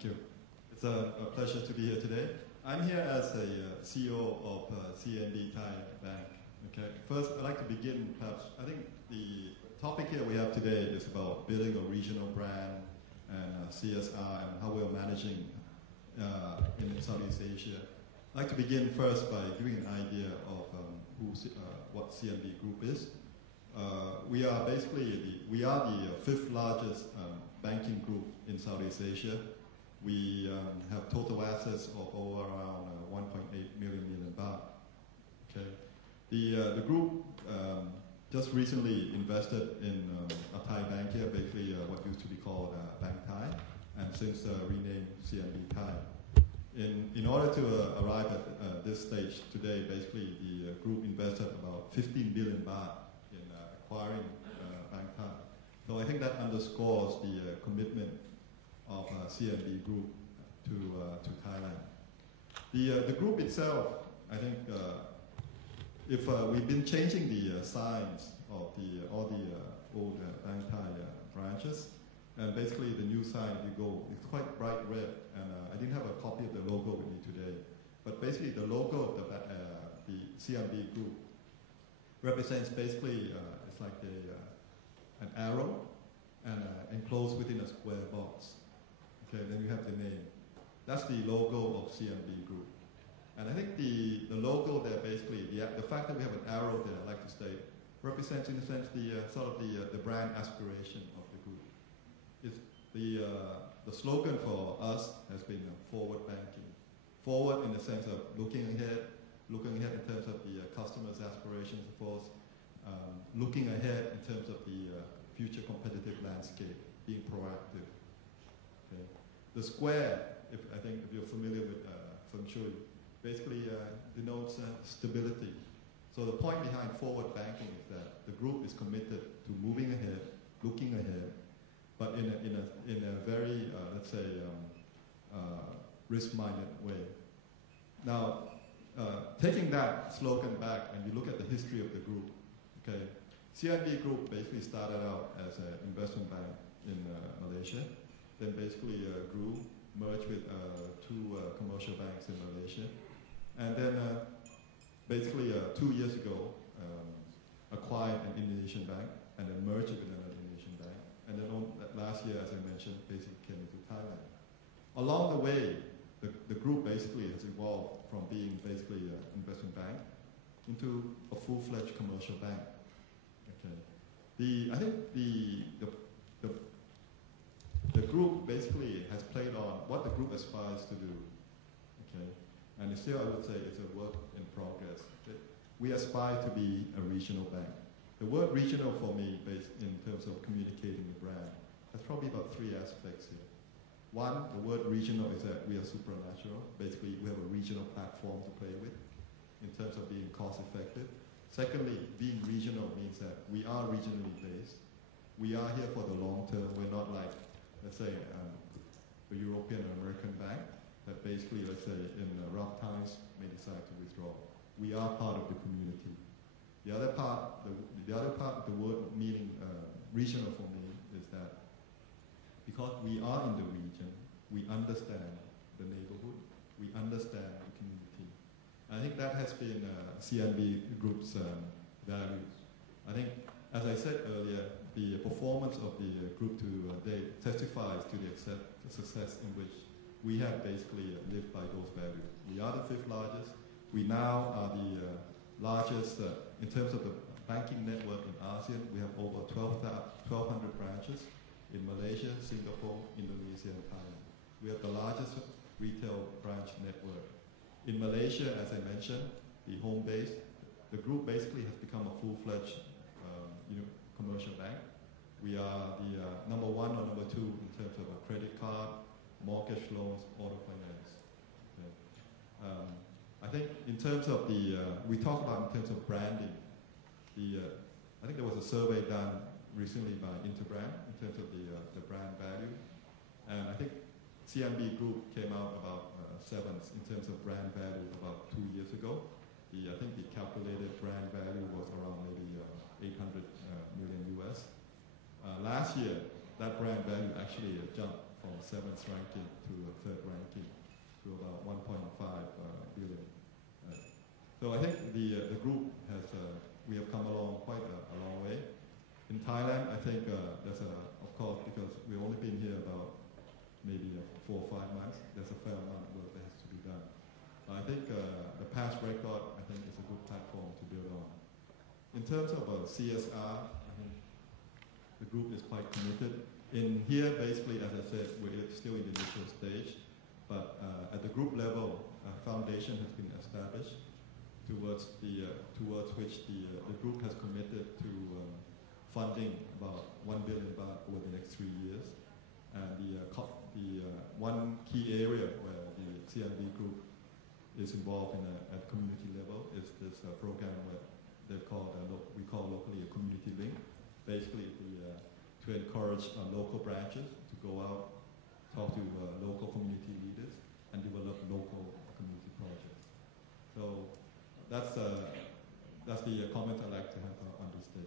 Thank you. It's a pleasure to be here today. I'm here as a CEO of CNB Thai Bank. Okay. First, I'd like to begin, perhaps, I think the topic here we have today is about building a regional brand and CSR and how we're managing in Southeast Asia. I'd like to begin first by giving an idea of what CNB Group is. We are basically the fifth largest banking group in Southeast Asia. We have total assets of over around 1.8 million baht. Okay. The group just recently invested in a Thai bank here, basically what used to be called Bank Thai, and since renamed CNB Thai. In order to arrive at this stage today, basically the group invested about 15 billion baht in acquiring Bank Thai. So I think that underscores the commitment of CNB Group to Thailand. The group itself, I think, if we've been changing the signs of all the old Bank Thai branches, and basically the new sign, if you go, it's quite bright red, and I didn't have a copy of the logo with me today, but basically the logo of the CNB Group represents basically it's like an arrow and enclosed within a square box. Okay, then you have the name. That's the logo of CNB Group. And I think the logo there basically, the fact that we have an arrow there, I'd like to state, represents in a sense the sort of the brand aspiration of the group. It's the slogan for us has been forward banking. Forward in the sense of looking ahead in terms of the customer's aspirations, of course, looking ahead in terms of the future competitive landscape, being proactive. Okay. The square, I think if you're familiar with Feng Shui, basically denotes stability. So the point behind forward banking is that the group is committed to moving ahead, looking ahead, but in a very, let's say, risk-minded way. Now, taking that slogan back, and you look at the history of the group, okay, CNB Group basically started out as an investment bank in Malaysia, then basically grew, merged with two commercial banks in Malaysia, and then basically 2 years ago acquired an Indonesian bank, and then merged with another Indonesian bank, and then last year, as I mentioned, basically came into Thailand. Along the way, the group basically has evolved from being basically an investment bank into a full-fledged commercial bank. Okay. I think the group basically has played on what the group aspires to do. Okay. And still, I would say it's a work in progress. Okay. We aspire to be a regional bank. The word regional for me, based in terms of communicating the brand, has probably about 3 aspects here. One, the word regional is that we are supernatural. Basically, we have a regional platform to play with in terms of being cost effective. Secondly, being regional means that we are regionally based. We are here for the long term. We're not like, let's say, a European or American bank that basically, let's say, in rough times may decide to withdraw. We are part of the community. The other part, the word meaning regional for me is that because we are in the region, we understand the neighborhood, we understand the community. I think that has been CNB Group's values. I think, as I said earlier, the performance of the group to date testifies to the success in which we have basically lived by those values. We are the 5th largest. We now are the largest in terms of the banking network in ASEAN. We have over 1,200 branches in Malaysia, Singapore, Indonesia, and Thailand. We have the largest retail branch network. In Malaysia, as I mentioned, the home base, the group basically has become a full-fledged commercial bank. We are the number 1 or number 2 in terms of a credit card, mortgage loans, auto finance. Okay. I think in terms of we talk about in terms of branding, I think there was a survey done recently by Interbrand in terms of the brand value. And I think CNB Group came out about 7th in terms of brand value about 2 years ago. I think the calculated brand value was around maybe 800 million US. Last year, that brand value actually jumped from 7th ranking to So I think the group has, we have come along quite a long way. In Thailand, I think there's of course, because we've only been here about maybe 4 or 5 months, there's a fair amount of work that has to be done. I think the past record, I think, is a good platform to build on. In terms of CSR, I think the group is quite committed. In here, basically, as I said, we're still in the initial stage, but at the group level, a foundation has been established towards which the group has committed to funding about 1 billion baht over the next 3 years. And the one key area where the CND group is involved in at community level is this program where they've called, we call locally a community link. Basically, to encourage local branches to go out, talk to local community leaders, and develop local community projects. So that's the comment I'd like to have on this day.